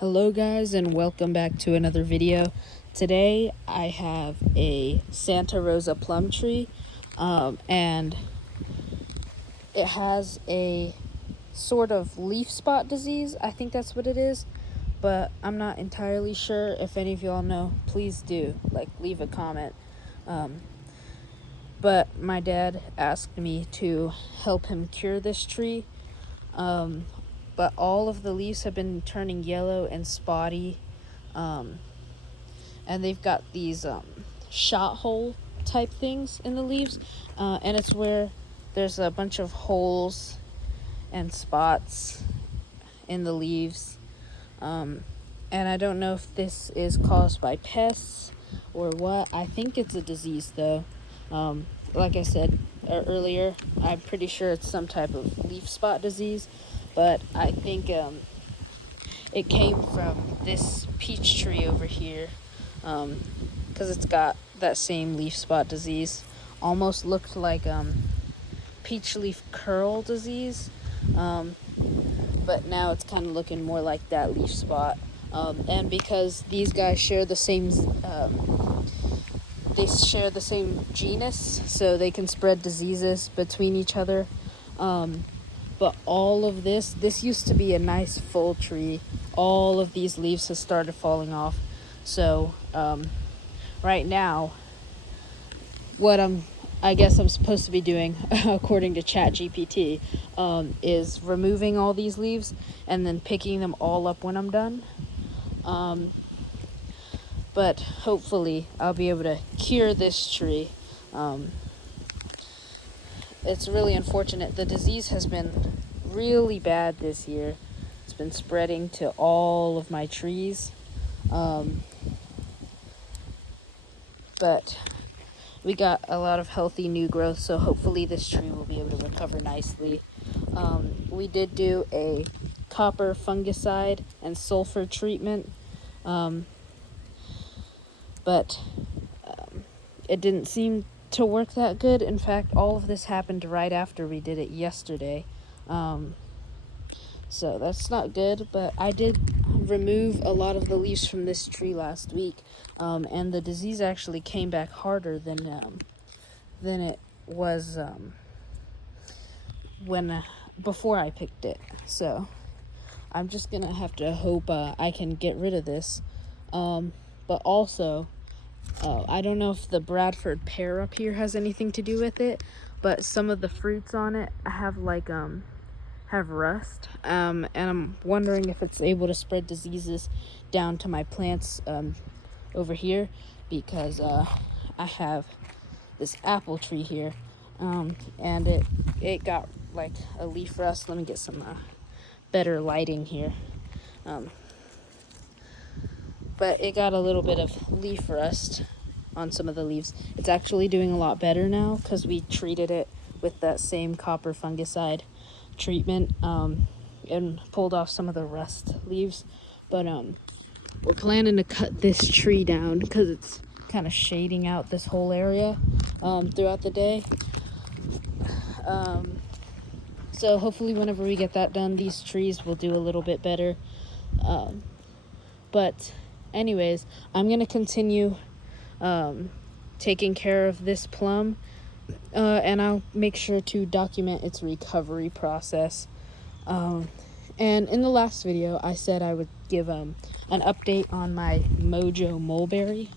Hello guys, and welcome back to another video. Today I have a Santa Rosa plum tree, and it has a sort of leaf spot disease. I think that's what it is, but I'm not entirely sure. If any of y'all know, please do leave a comment. But my dad asked me to help him cure this tree. But all of the leaves have been turning yellow and spotty, and they've got these shot hole type things in the leaves, and it's where there's a bunch of holes and spots in the leaves, and I don't know if this is caused by pests or what. I think it's a disease though. Like I said earlier, I'm pretty sure it's some type of leaf spot disease, but I think it came from this peach tree over here, because it's got that same leaf spot disease. Almost looked like peach leaf curl disease, but now it's kind of looking more like that leaf spot. And because these guys share the same genus, so they can spread diseases between each other. But all of this used to be a nice full tree. All of these leaves have started falling off. So right now, what I guess I'm supposed to be doing, according to ChatGPT, is removing all these leaves and then picking them all up when I'm done. But hopefully I'll be able to cure this tree. It's really unfortunate. The disease has been really bad this year. It's been spreading to all of my trees. But we got a lot of healthy new growth, so hopefully this tree will be able to recover nicely. We did do a copper fungicide and sulfur treatment, but it didn't seem to work that good. In fact, all of this happened right after we did it yesterday. So that's not good, but I did remove a lot of the leaves from this tree last week, and the disease actually came back harder than it was when before I picked it. So I'm just gonna have to hope I can get rid of this. But also, I don't know if the Bradford pear up here has anything to do with it, but some of the fruits on it have have rust, and I'm wondering if it's able to spread diseases down to my plants over here, because I have this apple tree here, and it got like a leaf rust. Let me get some better lighting here. But it got a little bit of leaf rust on some of the leaves. It's actually doing a lot better now because we treated it with that same copper fungicide treatment, and pulled off some of the rust leaves. But we're planning to cut this tree down because it's kind of shading out this whole area throughout the day. So hopefully whenever we get that done, these trees will do a little bit better. But anyways, I'm going to continue taking care of this plum, and I'll make sure to document its recovery process. And in the last video, I said I would give an update on my Mojo mulberry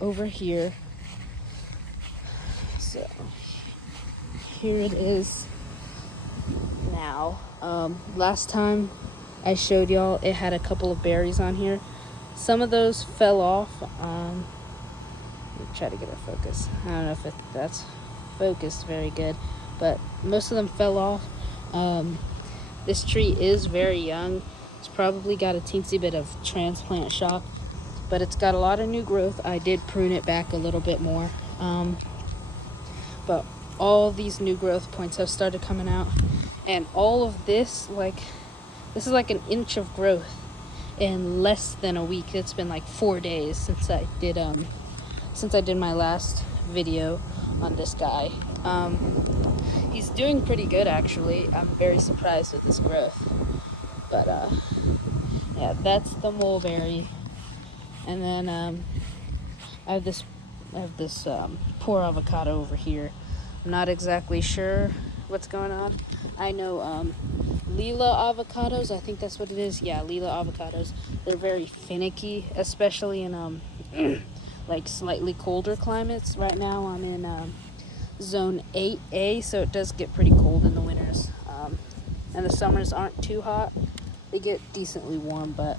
over here. So here it is now. Last time I showed y'all, it had a couple of berries on here. Some of those fell off. Let me try to get a focus. I don't know if that's focused very good, but most of them fell off. This tree is very young. It's probably got a teensy bit of transplant shock, but it's got a lot of new growth. I did prune it back a little bit more, but all these new growth points have started coming out, and all of this, this is like an inch of growth in less than a week. It's been like 4 days since I did my last video on this guy. He's doing pretty good actually. I'm very surprised with his growth. But Yeah, that's the mulberry. And then I have this poor avocado over here. I'm not exactly sure what's going on. I know Lila avocados, I think that's what it is. Yeah, Lila avocados. They're very finicky, especially in like slightly colder climates. Right now I'm in zone 8A, so it does get pretty cold in the winters. And the summers aren't too hot. They get decently warm, but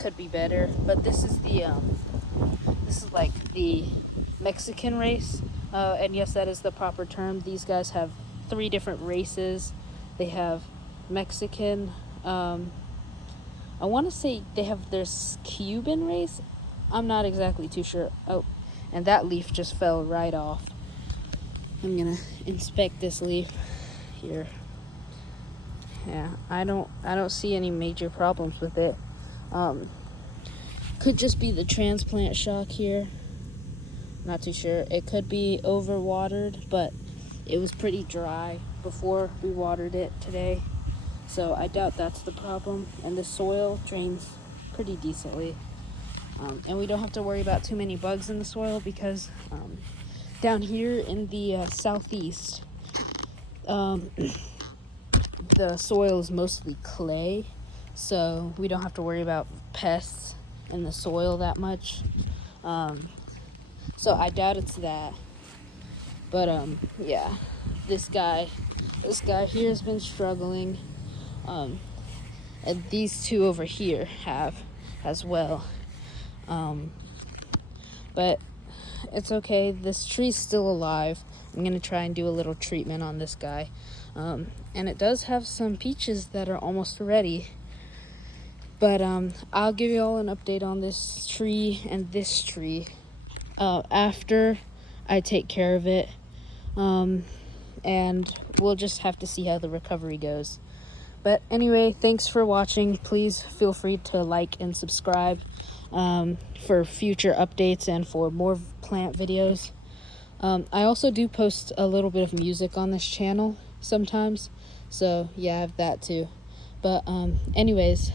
could be better. But this is like the Mexican race, and yes, that is the proper term. These guys have 3 different races. They have Mexican. I want to say they have their Cuban race. I'm not exactly too sure. Oh, and that leaf just fell right off. I'm gonna inspect this leaf here. Yeah, I don't see any major problems with it. Could just be the transplant shock here. Not too sure. It could be overwatered, but it was pretty dry before we watered it today, so I doubt that's the problem. And the soil drains pretty decently, and we don't have to worry about too many bugs in the soil because down here in the southeast, the soil is mostly clay, so we don't have to worry about pests in the soil that much. So I doubt it's that. But yeah, this guy here has been struggling, and these 2 over here have as well. But it's okay. This tree's still alive. I'm gonna try and do a little treatment on this guy, and it does have some peaches that are almost ready. But I'll give you all an update on this tree and this tree after I take care of it, and we'll just have to see how the recovery goes. But anyway, thanks for watching. Please feel free to like and subscribe for future updates and for more plant videos. I also do post a little bit of music on this channel sometimes, so yeah, I have that too. But anyways,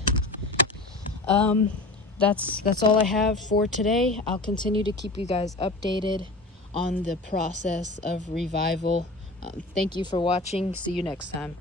that's all I have for today. I'll continue to keep you guys updated on the process of revival. Thank you for watching. See you next time.